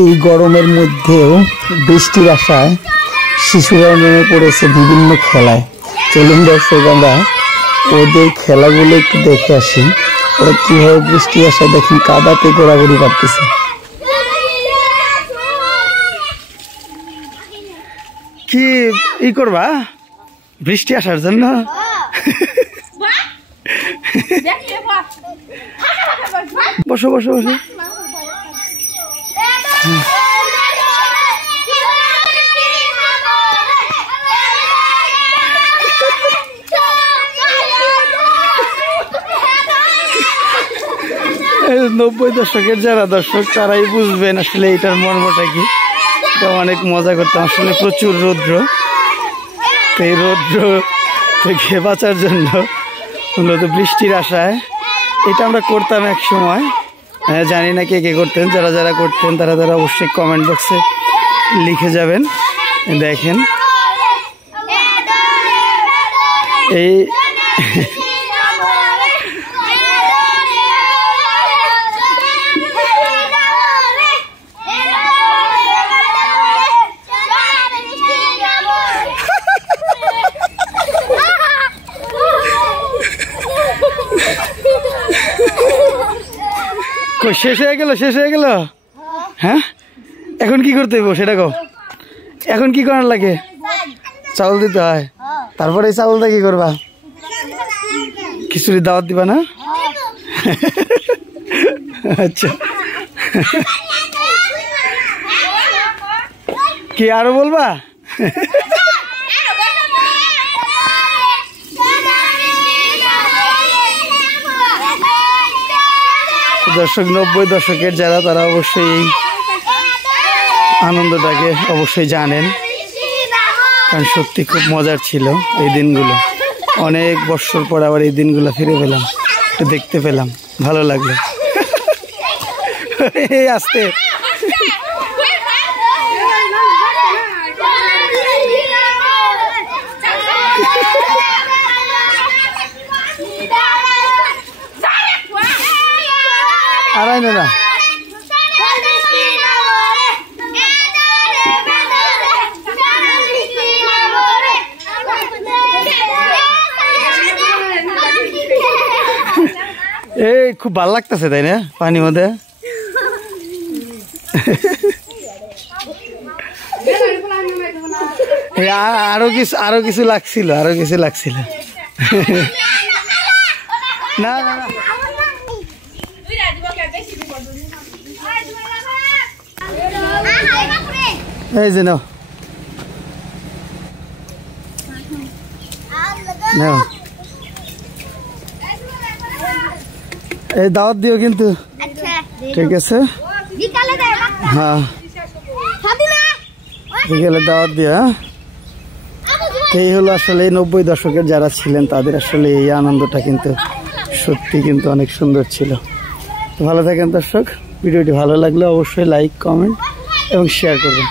এই গরমের মধ্যেও বৃষ্টির আশায় শিশুরা নেমে পড়েছে বিভিন্ন খেলায়। চলুন দর্শক আমরা ওদের খেলাগুলো একটু দেখে আসি। ওরা কিভাবে বৃষ্টির আশায় দেখেন কাদাতে ঘোরাঘুরি করতেছে। কি ই করবা বৃষ্টি আসার জন্য? বসো বসো বসো। নব্বই দশকের যারা দর্শক তারাই বুঝবেন আসলে এটার মর্মটা কি। এটা অনেক মজা করতাম আসলে, প্রচুর রৌদ্র। এই রৌদ্র থেকে বাঁচার জন্য মূলত বৃষ্টির আশায় এটা আমরা করতাম এক সময়। জানি না কে কে করতেন, যারা যারা করতেন তারা তারা অবশ্যই কমেন্ট বক্সে লিখে যাবেন। দেখেন এই শেষ হয়ে গেল, শেষ হয়ে গেল। হ্যাঁ এখন কি করতে হইব সেটা কও। এখন কি করার লাগে? চাউল দিতে হয়। তারপরে এই চাউলটা কি করবা? খিচুড়ির দাওয়াত দিবা না? আচ্ছা কি আরো বলবা? দর্শক 90 দশকের যারা তারা অবশ্যই এই আনন্দটাকে অবশ্যই জানেন, কারণ সত্যি খুব মজার ছিল এই দিনগুলো। অনেক বছর পর আবার এই দিনগুলো ফিরে পেলাম, একটু দেখতে পেলাম, ভালো লাগলো। এই আসতে আড়াই না এই খুব ভালো লাগতেছে তাই না পানির মধ্যে? আরো কিছু লাগছিল, না না না এই যে নাও নাও, এই দাওয়াত দিও কিন্তু, ঠিক আছে? হ্যাঁ বিকেলে দাওয়াত দিও। হ্যাঁ এই হলো আসলে 90 দশকের যারা ছিলেন তাদের আসলে এই আনন্দটা কিন্তু সত্যি কিন্তু অনেক সুন্দর ছিল। ভালো থাকেন দর্শক, ভিডিওটি ভালো লাগলে অবশ্যই লাইক, কমেন্ট এবং শেয়ার করবেন।